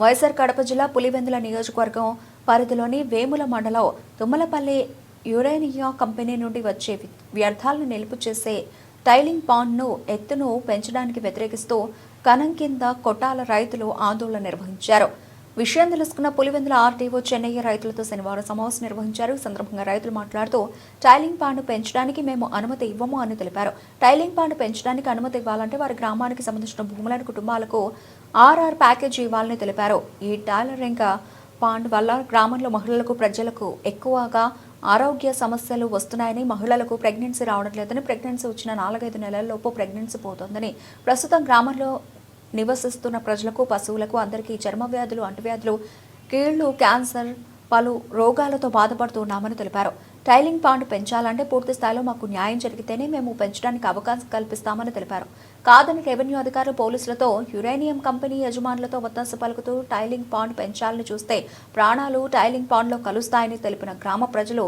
వైఎస్ఆర్ కడప జిల్లా పులివెందుల నియోజకవర్గం పరిధిలోని వేముల మండలం తుమ్మలపల్లి యురేనియా కంపెనీ నుండి వచ్చే వ్యర్థాలను నిలుపు చేసే టైలింగ్ పాండ్ను ఎత్తును పెంచడానికి వ్యతిరేకిస్తూ కనం కింద కొట్టాల రైతులు ఆందోళన నిర్వహించారు. విషయం తెలుసుకున్న పులివెందుల ఆర్టీఓ చెన్నయ్య రైతులతో శనివారం సమావేశం నిర్వహించారు. ఈ సందర్భంగా రైతులు మాట్లాడుతూ టైలింగ్ పాండ్ పెంచడానికి మేము అనుమతి ఇవ్వము అని తెలిపారు. టైలింగ్ పాండ్ పెంచడానికి అనుమతి ఇవ్వాలంటే వారి గ్రామానికి సంబంధించిన భూములను కుటుంబాలకు ఆర్ఆర్ ప్యాకేజీ ఇవ్వాలని తెలిపారు. ఈ టైలరింగ్ పాండ్ వల్ల గ్రామంలో మహిళలకు ప్రజలకు ఎక్కువగా ఆరోగ్య సమస్యలు వస్తున్నాయని మహిళలకు ప్రెగ్నెన్సీ రావడం లేదని ప్రెగ్నెన్సీ వచ్చిన నాలుగైదు నెలల్లోపు ప్రెగ్నెన్సీ పోతోందని ప్రస్తుతం గ్రామంలో నివసిస్తున్న ప్రజలకు పశువులకు అందరికీ చర్మ వ్యాధులు అంటువ్యాధులు కీళ్ళు క్యాన్సర్ పలు రోగాలతో బాధపడుతున్నామని తెలిపారు. టైలింగ్ పాండ్ పెంచాలంటే పూర్తి స్థాయిలో మాకు న్యాయం జరిగితేనే మేము పెంచడానికి అవకాశం కల్పిస్తామని తెలిపారు. కాదని రెవెన్యూ అధికారులు పోలీసులతో యురేనియం కంపెనీ యజమానులతో ఒత్తాస పలుకుతూ టైలింగ్ పాండ్ పెంచాలని చూస్తే ప్రాణాలు టైలింగ్ పాండ్లో కలుస్తాయని తెలిపిన గ్రామ ప్రజలు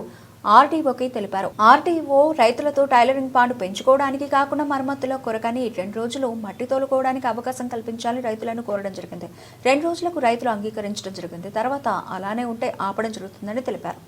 ఆర్డీఓకి తెలిపారు. ఆర్డీఓ రైతులతో టైలరింగ్ పాండ్ పెంచుకోవడానికి కాకుండా మరమ్మతుల కొరకని రెండు రోజులు మట్టి తోలుకోవడానికి అవకాశం కల్పించాలని రైతులను కోరడం జరిగింది. రెండు రోజులకు రైతులు అంగీకరించడం జరిగింది. తర్వాత అలానే ఉంటే ఆపడం జరుగుతుందని తెలిపారు.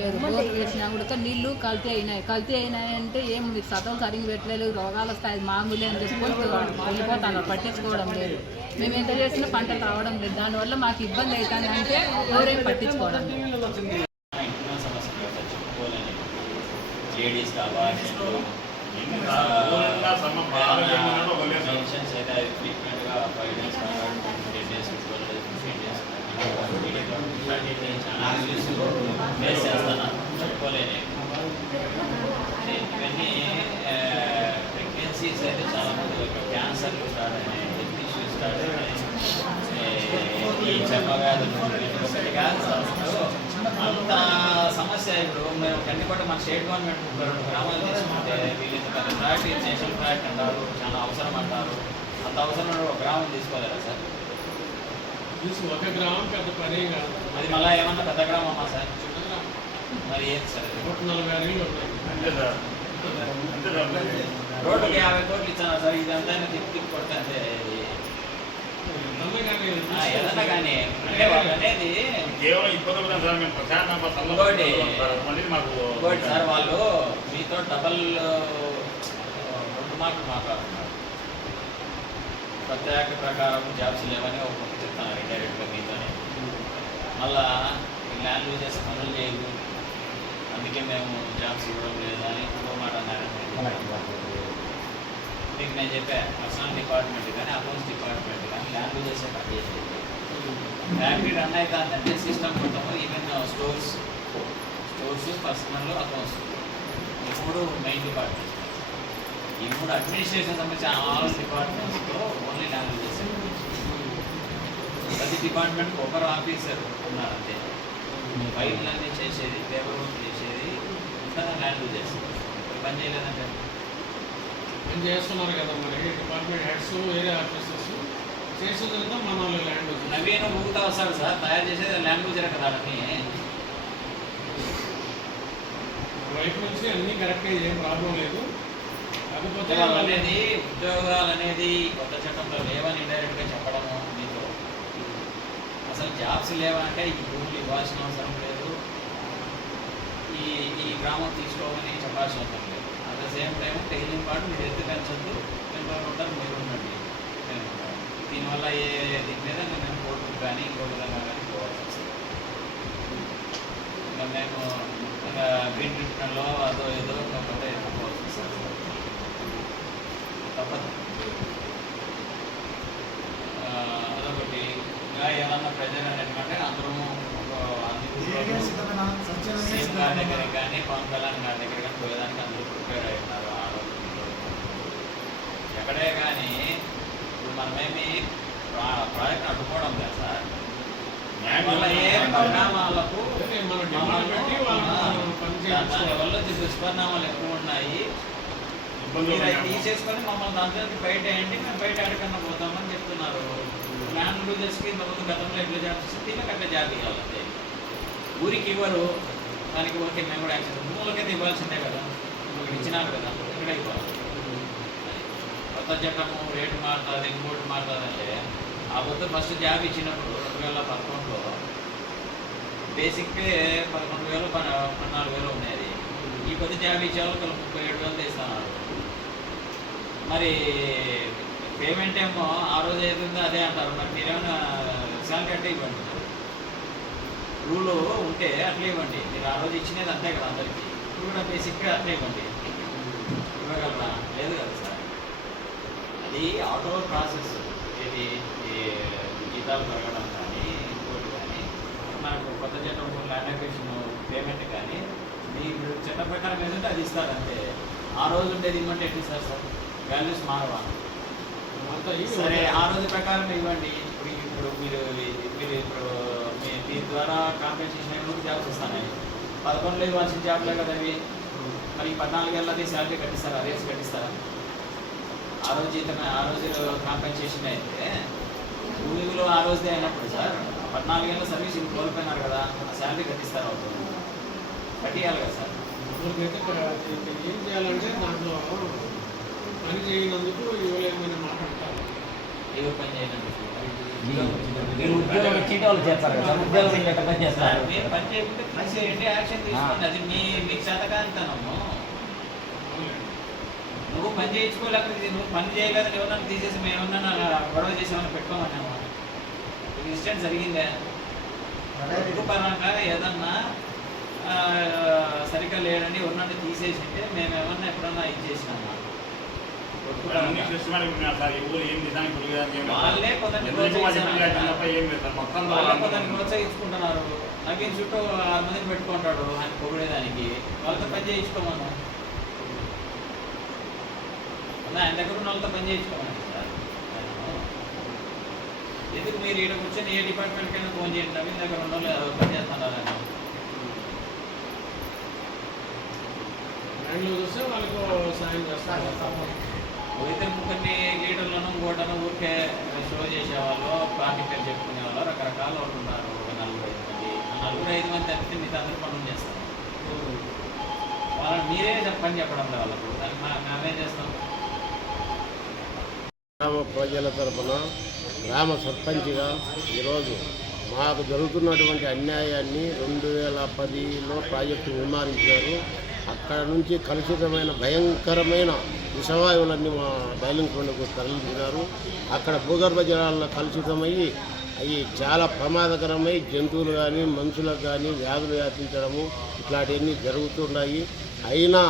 లేదు. బోర్ వేసినా కూడా నీళ్ళు కల్తీ అయినాయి. కల్తీ అయినాయి అంటే ఏం మీకు సతలు సరిగ్గా పెట్టలేదు. రోగాలు వస్తాయి. మామూలే అని చెప్పి వెళ్ళిపోతాను పట్టించుకోవడం లేదు. మేము ఎంత చేసినా పంటలు రావడం లేదు. దానివల్ల మాకు ఇబ్బంది అవుతుంది అంటే ఎవరేం పట్టించుకోవడం లేదు. లేడీస్ కావాలి మెన్షన్స్ అయితే ఫ్రీక్వెంట్గా ఫైవ్ డేస్ కావాలి twenty days twelve days fifteen days చాలా ఫేస్ చేస్తాను చెప్పుకోలేని ఇవన్నీ ప్రెగ్నెన్సీస్ అయితే చాలా మంది క్యాన్సర్లు స్టార్ట్ అయినాయి హెల్త్ ఇష్యూస్ స్టార్ట్ అయినాయి ఈ చర్మ వ్యాధులు ఒకటి కాదు. అసలు అంత సమస్య ఇప్పుడు మేము కంటిపట్టు మన స్టేట్ గవర్నమెంట్ రెండు గ్రామాలు తీసుకుంటే వీళ్ళు ప్రాజెక్ట్ నేషనల్ ప్రాజెక్ట్ అంటారు చాలా అవసరం అంటారు. అంత అవసరం ఒక గ్రామం తీసుకోలేరా సార్? చూసి ఒక గ్రామం పెద్ద పని కాదు. అది మళ్ళీ ఏమన్నా పెద్ద గ్రామమా సార్? మరి సార్ అది? నూట నలభై ఆరు ఇళ్ళు ఉన్నాయి ఆ, రోడ్డుకి యాభై కోట్లు ఇచ్చాను సార్ ఇదంతా తిప్పి తిప్పి కొడితే అంతే ఇది. ఎంతన్నా కానీ ఆ, ఏదన్నా కానీ అంటే వాళ్ళు అనేది కేవలం ఇబ్బంది పడతాం సార్ మేము ప్రశాంతంగా తల్ల ఇంకోటి. మళ్ళీ మాకు ఇంకోటి సార్ వాళ్ళు మీతో డబల్ రెండు మాటలు మాట్లాడుతున్నారు కొత్త యాక్ట్ ప్రకారం జాబ్స్ లేవని ఒక చెప్తున్నారు ఇండైరెక్ట్గా మీతోనే మళ్ళా ఈ ల్యాండ్ యూజెస్ పనులు చేయదు అందుకే మేము జాబ్స్ ఇవ్వడం లేదు అని ఇంకో మాట మీకు నేను చెప్పా పర్సనల్ డిపార్ట్మెంట్ కానీ అకౌంట్స్ డిపార్ట్మెంట్ కానీ లాంగ్వేజెస్ యూజెస్ కట్ చేసేది. ఫ్యాక్టరీ రన్ అవుతుందంటే సిస్టమ్ మొత్తము even stores stores personal accounts ఈ మూడు మెయిన్ డిపార్ట్మెంట్స్ ఈ మూడు అడ్మినిస్ట్రేషన్ సంబంధించిన ఆల్ డిపార్ట్మెంట్స్లో ఓన్లీ లాంగ్వేజెస్ ప్రతి డిపార్ట్మెంట్కి ఒకరు ఆఫీసర్ ఉన్నారు ఫైల్ అన్నీ చేసేది పేపర్ వర్క్ చేసేది లాంగ్వేజెస్ పని చేయలేదంటే? పని చేస్తున్నారు కదా మరి. డిపార్ట్మెంట్ హెడ్స్ వేరే ఆఫీసర్స్ చేసేదంతా మన వాళ్ళు ల్యాండ్ నవీన్ ఊగుతా వస్తాడు సార్. తయారు చేసేది లాంగ్వేజ్ కదా అన్నీ వైపు నుంచి అన్నీ కరెక్ట్గా ఏం ప్రాబ్లం లేదు. కాకపోతే అనేది ఉద్యోగాలు అనేది కొత్త చట్టంలో లేవని ఇండైరెక్ట్గా చెప్పడము మీతో. అసలు జాబ్స్ లేవంటే ఈ భూములు ఇవ్వాల్సిన అవసరం లేదు. ఈ ఈ గ్రామం తీసుకోమని చెప్పాల్సి ఉంటుంది. At the same time tailing పాటు మీరు హెల్త్ పెంచొద్దు. మెంబర్ ఉంటారు మీరు ఉండండి. దీనివల్ల ఏ దీని మీద మేము కోర్టు కానీ ఇంకో విధంగా కానీ పోవాల్సి వస్తుంది మేము గ్రీన్ ట్రీట్మెంట్లో అదో ఏదో కాకపోతే పోవాల్సి వస్తుంది తప్పదు అదొకటి. ఇంకా ఏమన్నా ప్రజలు అంటే అందరము సీఎం గారి దగ్గర కానీ పవన్ కళ్యాణ్ గారి దగ్గర కానీ పోయేదానికి అందరూ ప్రిపేర్ అయి ఉన్నారు. ఎక్కడే కానీ ఇప్పుడు మనమేమి ప్రా- ప్రాజెక్ట్ అడ్డుకోవడం లేదు సార్. పరిణామాలకు మన డిమాండ్ పెట్టి వాళ్ళు పని దాని చేయించుకోవాలి వల్ల వచ్చే దుష్పరిణామాలు ఎక్కువ ఉన్నాయి. తీసేసుకొని మమ్మల్ని దాంట్లో బయట వేయండి మేము బయట ఎక్కడికన్నా పోతామని చెప్తున్నారు. ల్యాండ్ లూజెస్కి ఇంతకుముందు గతంలో ఎట్లా జాబ్ ఇస్తే దీనికి అట్లా జాబ్ ఇవ్వాలంటే ఊరికి ఇవ్వరు దానికి ఓకే మేము కూడా యాక్సెస్ మూలకైతే ఇవ్వాల్సిందే కదా. ఇప్పుడు ఇచ్చినారు కదా. ఎక్కడ ఇవ్వాలి. కొత్త చట్టము రేటు మారుతుంది ఇంకోటి మారుతుంది అంటే ఆ పొద్దు ఫస్ట్ జాబ్ ఇచ్చినప్పుడు రెండు వేల పదకొండులో బేసిక్ పదకొండు వేలు పద్నాలుగు వేలు ఉండేది. ఈ పొద్దు జాబ్ ఇచ్చే వాళ్ళు ముప్పై ఏడు వేలు తీస్తున్నారు. మరి పేమెంట్ ఏమో ఆ రోజు ఏదైందో అదే అంటారు. మరి మీరేమైనా శాలరీ అంటే ఇవ్వండి. రూలు ఉంటే అట్లే ఇవ్వండి. మీరు ఆ రోజు ఇచ్చినది అంతే కదా అందరికీ. ఇప్పుడు కూడా బేసిక్గా అట్లే ఇవ్వండి. ఇవ్వగలరా? లేదు కదా సార్. అది ఆటో ప్రాసెస్. ఇది ఈ జీతాలు పెరగడం కానీ ఇంకోటి కానీ నాకు కొత్త చట్టం అక్విజిషన్ పేమెంట్ కానీ మీ ఇప్పుడు చట్టం ప్రకారం ఏదంటే అది ఇస్తారు అంతే. ఆ రోజు ఉండేది ఇవ్వండి ఎట్టి సార్ సార్? వాల్యూస్ మారవా? సరే ఆ రోజు ప్రకారం ఇవ్వండి. ఇప్పుడు ఇప్పుడు మీరు మీరు ఇప్పుడు దీని ద్వారా కాంపెన్సేషన్ ఏమి జాబ్స్ వస్తాయి పదకొండులో ఇవ్వాల్సిన జాబ్లే కదా ఇవి మరి ఈ పద్నాలుగేళ్ళది శాలరీ కట్టిస్తారా? రేట్స్ కట్టిస్తారా? ఆ రోజు ఆ రోజు కాంపెన్సేషన్ అయితే భూమిలో ఆ రోజుదే అయినప్పుడు సార్ పద్నాలుగేళ్ళ సర్వీస్ ఇంక కోల్పోయినారు కదా ఆ శాలరీ కట్టిస్తారా వాళ్ళు? కట్టియాలి కదా సార్. ఏం చేయాలంటే దాంట్లో పని చేయనందుకు ఇవ్వలేమని మాట్లాడతారు. ఏ పని చేయాలండి మీరు ఉద్యోగం ఇచ్చేటి వాళ్ళు చేస్తారు కదా ఉద్యోగం ఎట్లా పని చేస్తారు. మీరు పని చేయకుంటే తీసేయండి యాక్షన్ తీసుకోండి అది మీ మీకు చేతకాంతనము నువ్వు పని చేయించుకోలేక నువ్వు పని చేయలేదని ఎవరన్నా తీసేసి మేము ఏమన్నా గొడవ చేసి ఏమన్నా పెట్టుకోమన్నాము ఇన్సిడెంట్ జరిగిందే? పరంగా ఏదన్నా ఆ, సరిగ్గా లేడని ఎవరన్నా తీసేసింటే మేము ఏమన్నా ఎప్పుడన్నా ఇది ప్రోత్సహించుకుంటున్నారు. నవీన్ చుట్టూ ఆరు మందిని పెట్టుకుంటాడు ఆయన పొగిడేదానికి వాళ్ళతో పని చేయించుకోమను అలా ఆయన దగ్గర ఉన్న వాళ్ళతో పని చేయించుకోమని సార్? ఎందుకు మీరు ఇక్కడ కూర్చొని ఏ డిపార్ట్మెంట్ కైనా ఫోన్ చేయండి? నవీన్ దగ్గర ఉన్న వాళ్ళు పని చేస్తున్నారని. ల్యాండ్లో చూస్తే వాళ్ళకు సాయం చేస్తారు. అయితే కొన్ని లీడర్లను ఇంకోటను ఊరికే షో చేసేవాళ్ళు పార్టీ పేరు చెప్పుకునే వాళ్ళు రకరకాల వాళ్ళు ఉన్నారు ఒక నలుగురు ఐదు మంది. నలుగురు ఐదు మంది తప్పితే మిగతా అందరూ పనులు చేస్తారు. వాళ్ళని మీరే చెప్పని చెప్పడం లేదు వాళ్ళకు. దానికి మా- మేమేం చేస్తాం? గ్రామ ప్రజల తరఫున గ్రామ సర్పంచ్గా ఈరోజు మాకు జరుగుతున్నటువంటి అన్యాయాన్ని రెండు వేల పదిలో ప్రాజెక్టు నిర్మాణించారు. అక్కడ నుంచి కలుషితమైన భయంకరమైన విషవాయువులన్నీ మా డైలింగ్ కొండకు తరలించినారు. అక్కడ భూగర్భ జలాల్లో కలుషితమయ్యి అవి చాలా ప్రమాదకరమై జంతువులు కానీ మనుషులకు కానీ వ్యాధులు వ్యాపించడము ఇట్లాంటివన్నీ జరుగుతున్నాయి. అయినా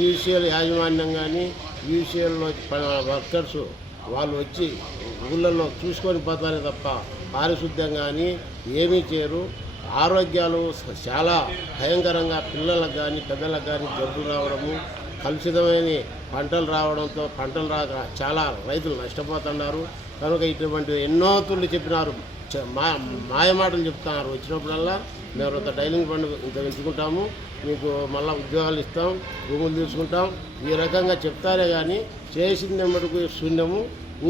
యూసీఎల్ యాజమాన్యం కానీ యూసీఎల్లో వర్కర్స్ వాళ్ళు వచ్చి ఊళ్ళల్లో చూసుకొని పోతారే తప్ప పారిశుద్ధ్యం కానీ ఏమీ చేయరు. ఆరోగ్యాలు చాలా భయంకరంగా పిల్లలకు కానీ పెద్దలకు కానీ జబ్బులు రావడము కలుషితమైన పంటలు రావడంతో పంటలు రాక చాలా రైతులు నష్టపోతున్నారు. కనుక ఇటువంటి ఎన్నో తుళ్ళు చెప్పినారు. మా మాయమాటలు చెప్తున్నారు. వచ్చినప్పుడల్లా మేము ఇంత డైలింగ్ ఫండ్ ఇంత పెంచుకుంటాము మీకు మళ్ళీ ఉద్యోగాలు ఇస్తాం భూములు తీసుకుంటాం. ఈ రకంగా చెప్తారే కానీ చేసింది మటుకు శూన్యము.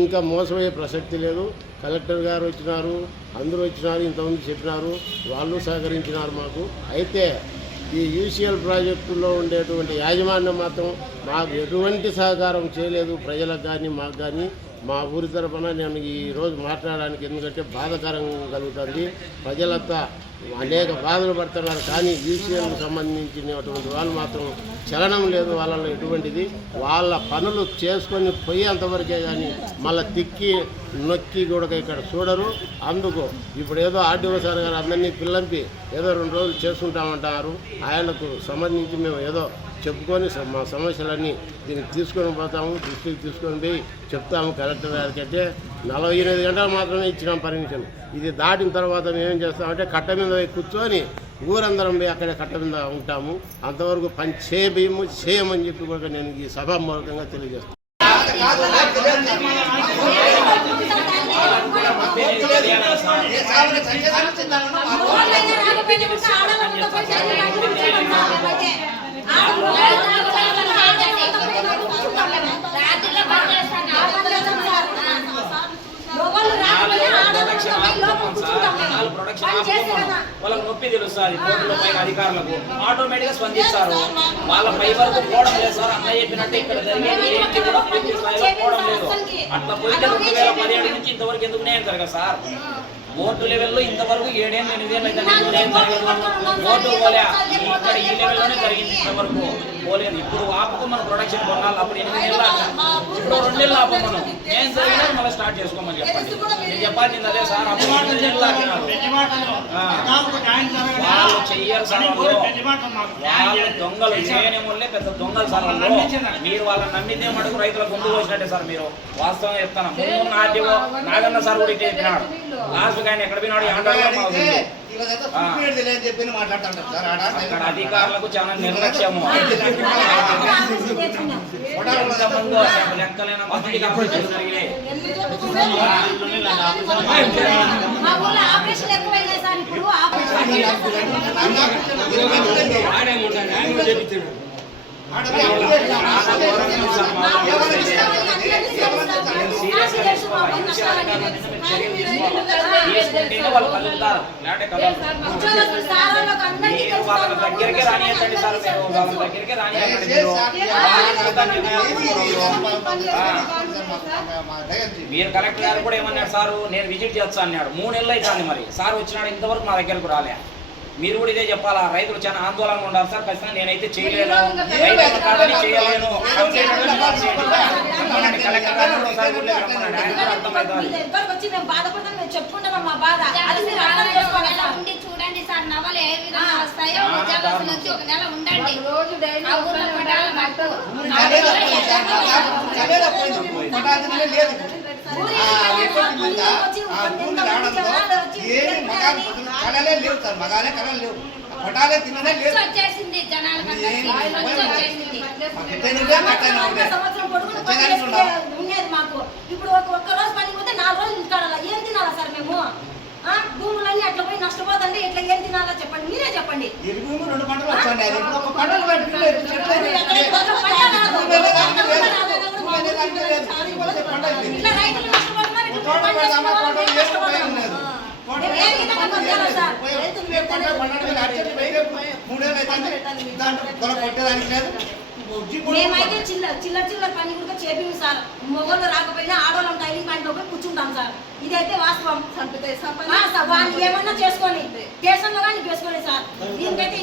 ఇంకా మోసమయ్యే ప్రసక్తి లేదు. కలెక్టర్ గారు వచ్చినారు అందరూ వచ్చినారు ఇంతమంది చెప్పినారు వాళ్ళు సహకరించినారు మాకు. అయితే ఈ యూసీఎల్ ప్రాజెక్టులో ఉండేటువంటి యాజమాన్యం మాత్రం మాకు ఎటువంటి సహకారం చేయలేదు ప్రజలకు కానీ మాకు కానీ మా ఊరి తరఫున నేను ఈ రోజు మాట్లాడడానికి ఎందుకంటే బాధకరం కలుగుతుంది. ప్రజలంతా అనేక బాధలు పడుతున్నారు. కానీ ఈసీఎంకు సంబంధించినటువంటి వాళ్ళు మాత్రం చలనం లేదు వాళ్ళలో ఎటువంటిది. వాళ్ళ పనులు చేసుకొని పోయేంతవరకే కానీ మళ్ళీ తిక్కి నొక్కి కూడా ఇక్కడ చూడరు. అందుకు ఇప్పుడు ఏదో ఆర్డీఓ సార్ గారు అందరినీ పిల్లంపి ఏదో రెండు రోజులు చేసుకుంటామంటారు. ఆయనకు సంబంధించి మేము ఏదో చెప్పుకొని మా సమస్యలన్నీ దీనికి తీసుకొని పోతాము దృష్టికి తీసుకొని పోయి చెప్తాము కలెక్టర్ గారికి అయితే నలభై ఎనిమిది గంటలు మాత్రమే ఇచ్చినాం పర్మిషన్ ఇది దాటిన తర్వాత మేము ఏం చేస్తామంటే కట్ట మీద పోయి కూర్చొని ఊరందరం పోయి అక్కడే కట్ట మీద ఉంటాము అంతవరకు పని చేయము చేయమని చెప్పి కూడా నేను ఈ సభామూలకంగా తెలియజేస్తాను వాళ్ళకి నొప్పి తెలుస్తుంది కోర్టులో పైన అధికారులకు ఆటోమేటిక్గా స్పందిస్తారు. వాళ్ళ పై వరకు పోవడం లేదు సార్ అన్న చెప్పినట్టు ఇక్కడ జరిగేది పోవడం లేదు అట్లా పోయితే రెండు వేల పదిహేడు నుంచి ఇంతవరకు ఎందుకు నేను జరగదు సార్ బోర్డు లెవెల్లో ఇంతవరకు ఏడేళ్ళు ఎనిమిదేళ్ళు అయితే బోర్డు పోలే. ఇక్కడ ఈ లెవెల్లోనే జరిగింది ఇంతవరకు. పోలేదు. ఇప్పుడు ఆపుకు మన ప్రొడక్షన్ కొనాలి అప్పుడు ఎనిమిది నెలలు. ఇప్పుడు రెండు నెలలు ఆపం మనం నేను జరిగినా మళ్ళీ స్టార్ట్ చేసుకోమని చెప్పండి. నేను చెప్పాల్సింది అదే సార్ అప్పుడు. వాళ్ళు చెయ్యరు వాళ్ళు. దొంగలు చేయని పెద్ద దొంగలు సార్ మీరు వాళ్ళని నమ్మితే మటుకు రైతుల గొంతు పోసినట్టే సార్ మీరు. వాస్తవం చెప్తాను. ముందు నాగన్న సార్ కూడా ఇట్టే చెప్పినాడు. లాస్ట్ ఆయన ఎక్కడ పోయినాడు. అక్కడ అధికారులకు చాలా నిర్లక్ష్యము. లెక్కలేని ఆపరేషన్ సార్ మీరు వాళ్ళ దగ్గరికి సార్ మీరు వాళ్ళ దగ్గరికి రానియద్దండి మీరు కూడా కలెక్టర్ గారు కూడా ఏమన్నాడు సారు? నేను విజిట్ చేస్తా అన్నాడు. మూడు నెలలు అయితే మరి. సార్ వచ్చినాడు ఇంతవరకు మా దగ్గరకు రాలే. మీరు కూడా ఇదే చెప్పాలా? రైతులు చాలా ఆందోళనగా ఉండాలి సార్. ఖచ్చితంగా నేనైతే చేయలేను. కాదని చేయలేను. బాధ. చూడండి సార్ నవలు ఏ విధంగా వస్తాయో ఉద్యోగస్తులు వచ్చి ఒక నెల ఉండండి రోజు కళలే లేవు సార్ లేవు పటాలే తిననే లేదు వచ్చేసింది పని. ఉండేది మాకు ఇప్పుడు ఒక ఒక్క రోజు పనికి పోతే నాలుగు రోజులు ఇంటికాడాలా ఏం తినాలా సార్ మేము ఆ, భూములన్నీ అట్లా పోయి నష్టపోతండి ఇట్లా ఏం తినాలా చెప్పండి మీరే చెప్పండి ఎరువు రెండు పంటలు వచ్చండి అది ఇప్పుడు ఒక పంటలు పెట్టుకోలేదు చెట్లు ఇప్పుడు ఎక్కడైతే పోతే పంట రాదు. భూమి అనేది పంట లేదు. రాదు. భూమి అనేది దానికి లేదు. భూమి పోతే పంట అయిపోయింది. ఇట్లా రైతులు నష్టపోతున్నారు మేమైతే చిల్లర చిల్లర చిల్లర పని కూడా చేపిము సార్. మొగోళ్ళు రాకపోయినా ఆడవాళ్ళం టైలింగ్ పనిలో పోయి కూర్చుంటాం సార్. ఇదైతే వాస్తవం. వాళ్ళు ఏమన్నా చేసుకొని దేశంలో కానీ చేసుకోండి సార్. దీనికైతే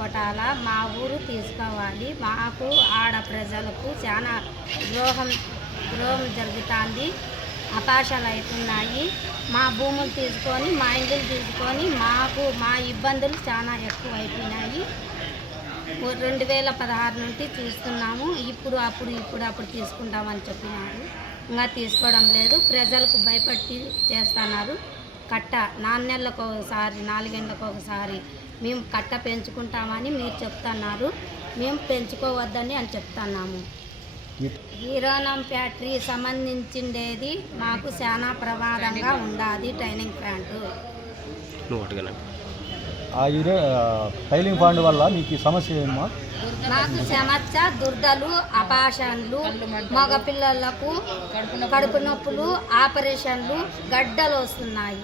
కొట్టాల? మా ఊరు తీసుకోవాలి. మాకు ఆడ ప్రజలకు చాలా ద్రోహం ద్రోహం జరుగుతుంది. అపాశాలు అవుతున్నాయి మా భూములు తీసుకొని మా ఇండ్లు తీసుకొని మాకు మా ఇబ్బందులు చాలా ఎక్కువ అయిపోయినాయి ఓ రెండు వేల పదహారు నుండి తీసుకున్నాము ఇప్పుడు అప్పుడు ఇప్పుడు అప్పుడు తీసుకుంటామని చెప్పినారు. ఇంకా తీసుకోవడం లేదు. ప్రజలకు భయపడి చేస్తున్నారు. కట్ట నాన్నెళ్ళకు ఒకసారి నాలుగేళ్ళకు ఒకసారి మేము కట్ట పెంచుకుంటామని మీరు చెప్తున్నారు. మేము పెంచుకోవద్దని అని చెప్తున్నాము. హీరోనం ఫ్యాక్టరీ సంబంధించిండేది మాకు చాలా ప్రమాదంగా ఉండాది ట్రైనింగ్ ప్లాంటు. ఆ యూరియా టైలింగ్ ఫండ్ వల్ల మీకు ఈ సమస్య ఏమా? మాకు సమస్య దుర్దలు అపాషన్లు మగ పిల్లలకు కడుపు నొప్పులు ఆపరేషన్లు గడ్డలు వస్తున్నాయి.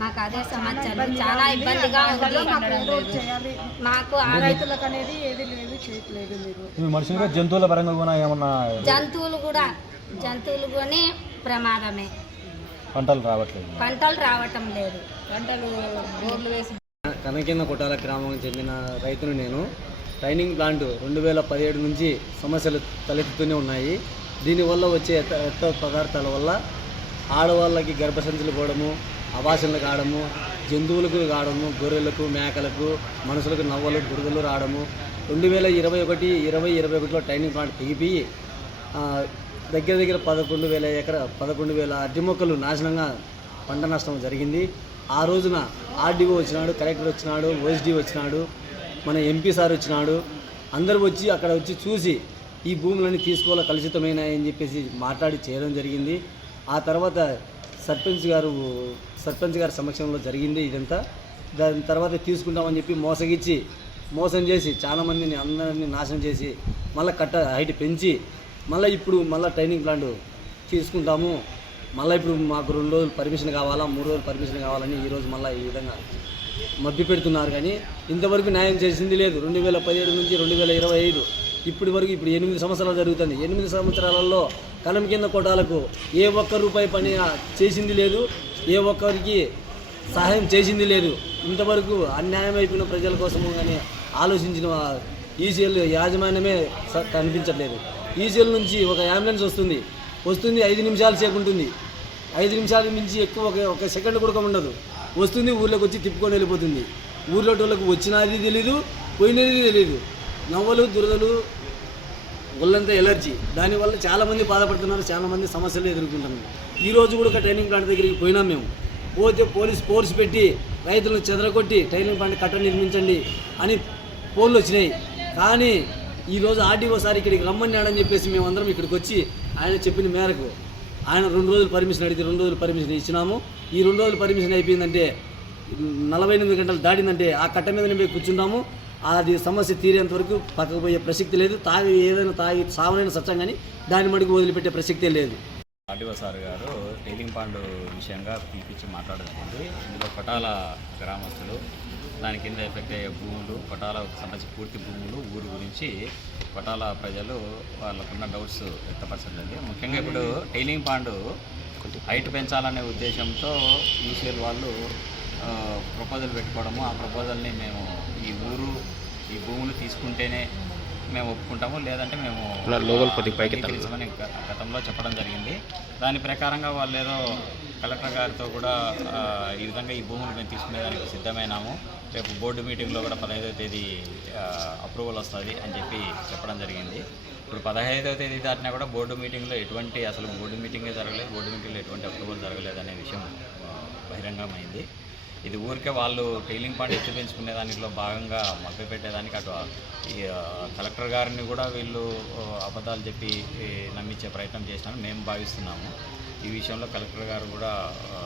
మాకు అదే సమస్యలు. చాలా ఇబ్బందిగా ఉంది. మాకు ఆ రైతులకు అనేది ఏది లేదు చేయట్లేదు మీరు. జంతువుల పరంగా కూడా ఏమన్నా జంతువులు కూడా జంతువులు కొని ప్రమాదమే. పంటలు రావట్లేదు. పంటలు రావటం లేదు. పంటలు బోర్లు వేసి కనకింద కొట్టాల గ్రామానికి చెందిన రైతును నేను. ట్రైనింగ్ ప్లాంట్ రెండు వేల పదిహేడు నుంచి సమస్యలు తలెత్తుతూనే ఉన్నాయి. దీనివల్ల వచ్చే ఎత్త ఎత్త పదార్థాల వల్ల ఆడవాళ్ళకి గర్భసంచులు పోవడము అవాసనలు కావడము జంతువులకు కావడము గొర్రెలకు మేకలకు మనుషులకు నవ్వలు గురుగులు రావడము రెండు వేల ఇరవై ఒకటి ఇరవై ఇరవై ఒకటిలో టైనింగ్ ప్లాంట్ తెగిపోయి దగ్గర దగ్గర పదకొండు వేల ఎకర పదకొండు వేల అడ్డి మొక్కలు నాశనంగా పంట నష్టం జరిగింది. ఆ రోజున ఆర్డీఓ వచ్చినాడు కలెక్టర్ వచ్చినాడు ఓఎస్డీ వచ్చినాడు మన ఎంపీ సార్ వచ్చినాడు. అందరూ వచ్చి అక్కడ వచ్చి చూసి ఈ భూములన్నీ తీసుకోవాలి కలుషితమైనాయని చెప్పేసి మాట్లాడి చేయడం జరిగింది. ఆ తర్వాత సర్పంచ్ గారు సర్పంచ్ గారి సమక్షంలో జరిగింది ఇదంతా. దాని తర్వాత తీసుకుంటామని చెప్పి మోసగిచ్చి మోసం చేసి చాలామందిని అందరినీ నాశనం చేసి మళ్ళీ కట్ట హైట్ పెంచి మళ్ళీ ఇప్పుడు మళ్ళీ ట్రైనింగ్ ప్లాంట్ తీసుకుంటాము. మళ్ళీ ఇప్పుడు మాకు రెండు రోజులు పర్మిషన్ కావాలా మూడు రోజులు పర్మిషన్ కావాలని ఈరోజు మళ్ళీ ఈ విధంగా మభ్య పెడుతున్నారు. కానీ ఇంతవరకు న్యాయం చేసింది లేదు. రెండు వేల పదిహేడు నుంచి రెండు వేల ఇరవై ఐదు. ఇప్పటి వరకు ఇప్పుడు ఎనిమిది సంవత్సరాలు జరుగుతుంది. ఎనిమిది సంవత్సరాలలో కలం కింద కొట్టాలకు ఏ ఒక్క రూపాయి పని చేసింది లేదు. ఏ ఒక్కరికి సహాయం చేసింది లేదు. ఇంతవరకు అన్యాయం అయిపోయిన ప్రజల కోసము కానీ ఆలోచించిన ఈసీఎల్ యాజమాన్యమే స- కనిపించట్లేదు. ఈసీఎల్ నుంచి ఒక అంబులెన్స్ వస్తుంది. వస్తుంది ఐదు నిమిషాలు సేపు ఉంటుంది. ఐదు నిమిషాల మించి ఎక్కువ ఒక ఒక సెకండ్ కూడా ఉండదు. వస్తుంది ఊర్లోకి వచ్చి తిప్పుకొని వెళ్ళిపోతుంది. ఊర్లో వాళ్ళకి వచ్చినది తెలీదు పోయినది తెలీదు. నవ్వలు దురదలు ఒళ్ళంతా ఎలర్జీ. దానివల్ల చాలామంది బాధపడుతున్నారు చాలామంది సమస్యలు ఎదుర్కొంటున్నారు. ఈరోజు కూడా ఒక ట్రైనింగ్ ప్లాంట్ దగ్గరికి పోయినాం మేము. పోతే పోలీస్ ఫోర్స్ పెట్టి రైతులను చెదరగొట్టి ట్రైనింగ్ ప్లాంట్ కట్ట నిర్మించండి అని ఫోన్లు వచ్చినాయి. కానీ ఈరోజు ఆర్డీఓ సార్ ఇక్కడికి రమ్మన్నాడని చెప్పేసి మేమందరం ఇక్కడికి వచ్చి ఆయన చెప్పిన మేరకు ఆయన రెండు రోజులు పర్మిషన్ అడిగితే రెండు రోజులు పర్మిషన్ ఇచ్చినాము. ఈ రెండు రోజులు పర్మిషన్ అయిపోయిందంటే నలభై ఎనిమిది గంటలు దాటిందంటే ఆ కట్ట మీద మేము కూర్చున్నాము అది సమస్య తీరేంత వరకు పక్కకు పోయే ప్రసక్తి లేదు. తాగి ఏదైనా తాగి సావనైనా సత్యం కానీ దాని మడికి వదిలిపెట్టే ప్రసక్తే లేదు. ఆర్డీఓ సార్ గారు టైలింగ్ పాండు విషయంగా పిలిపించి మాట్లాడుతుంది ఇందులో కొటాల గ్రామస్తులు దాని కింద ఎఫెక్ట్ అయ్యే భూములు కొటాలకు సంబంధించి పూర్తి భూములు ఊరు గురించి కొటాల ప్రజలు వాళ్ళకున్న డౌట్స్ వ్యక్తపరచలేదు ముఖ్యంగా ఇప్పుడు టైలింగ్ పాండు హైట్ పెంచాలనే ఉద్దేశంతో యూసీఎల్ వాళ్ళు ప్రపోజల్ పెట్టుకోవడము ఆ ప్రపోజల్ని మేము ఈ ఊరు ఈ భూములు తీసుకుంటేనే మేము ఒప్పుకుంటాము లేదంటే మేము అంగీకరించమని గ- గతంలో చెప్పడం జరిగింది. దాని ప్రకారంగా వాళ్ళు ఏదో కలెక్టర్ గారితో కూడా ఈ విధంగా ఈ భూములు మేము తీసుకునేదానికి సిద్ధమైనాము. రేపు బోర్డు మీటింగ్లో కూడా పదహైదవ తేదీ అప్రూవల్ వస్తుంది అని చెప్పి చెప్పడం జరిగింది. ఇప్పుడు పదహైదవ తేదీ దాటినా కూడా బోర్డు మీటింగ్లో ఎటువంటి అసలు బోర్డు మీటింగే జరగలేదు బోర్డు మీటింగ్లో ఎటువంటి అప్రూవల్ జరగలేదు అనే విషయం బహిరంగమైంది. ఇది ఊరికే వాళ్ళు టైలింగ్ పాయింట్ ఎత్తి పెంచుకునే దానిలో భాగంగా మభ్య పెట్టేదానికి అటు ఈ కలెక్టర్ గారిని కూడా వీళ్ళు అబద్ధాలు చెప్పి నమ్మించే ప్రయత్నం చేసినారని మేము భావిస్తున్నాము. ఈ విషయంలో కలెక్టర్ గారు కూడా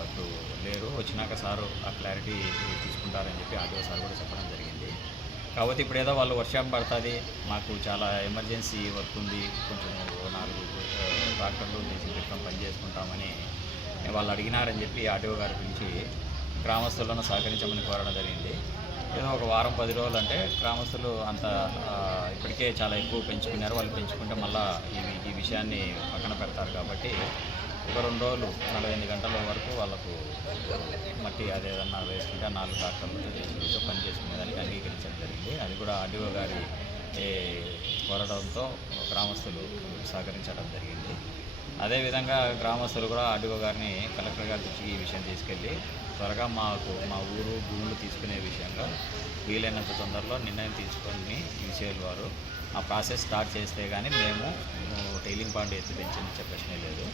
అటు లేరు. వచ్చినాక సారు ఆ క్లారిటీ తీసుకుంటారని చెప్పి ఆర్డీఓ సార్ కూడా చెప్పడం జరిగింది. కాబట్టి ఇప్పుడు ఏదో వాళ్ళు వర్షం పడుతుంది మాకు చాలా ఎమర్జెన్సీ వర్క్ ఉంది కొంచెం నాలుగు డాక్టర్లు ట్రాక్టర్లు పని చేసుకుంటామని వాళ్ళు అడిగినారని చెప్పి ఆర్డీఓ గారి గురించి గ్రామస్తులను సహకరించమని కోరడం జరిగింది. ఏదో ఒక వారం పది రోజులు అంటే గ్రామస్తులు అంత ఇప్పటికే చాలా ఎక్కువ పెంచుకున్నారు. వాళ్ళు పెంచుకుంటే మళ్ళీ ఈ ఈ విషయాన్ని పక్కన పెడతారు కాబట్టి ఒక రెండు రోజులు నలభై ఎనిమిది గంటల వరకు వాళ్ళకు మట్టి అదేదన్నా వేసుకుంటే నాలుగు ట్రాక్టర్లతో తీసుకొచ్చి పని చేసుకునేదానికి అంగీకరించడం జరిగింది. అది కూడా ఆర్డీఓ గారి కోరడంతో గ్రామస్తులు సహకరించడం జరిగింది. అదేవిధంగా గ్రామస్తులు కూడా ఆర్డీఓ గారిని కలెక్టర్ గారి దృష్టికి ఈ విషయం తీసుకెళ్ళి త్వరగా మాకు మా ఊరు భూములు తీసుకునే విషయంగా వీలైనంత తొందరలో నిర్ణయం తీసుకొని ఈసీఎల్ వారు. ఆ ప్రాసెస్ స్టార్ట్ చేస్తే కానీ మేము టైలింగ్ పాయింట్ ఎత్తి పెంచని ప్రశ్నే లేదు.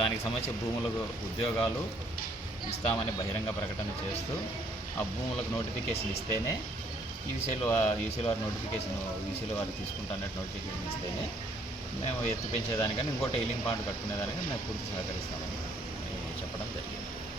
దానికి సంబంధించి భూములకు ఉద్యోగాలు ఇస్తామని బహిరంగ ప్రకటన చేస్తూ ఆ భూములకు నోటిఫికేషన్ ఇస్తేనే ఈసీఎల్ ఈసీఎల్ వారి నోటిఫికేషన్ ఈసీఎల్ వారు తీసుకుంటానట్టు నోటిఫికేషన్ ఇస్తేనే మేము ఎత్తు పెంచేదానికని ఇంకో టైలింగ్ పాయింట్ కట్టుకునేదానికి మేము పూర్తి సహకరిస్తామని చెప్పడం జరిగింది.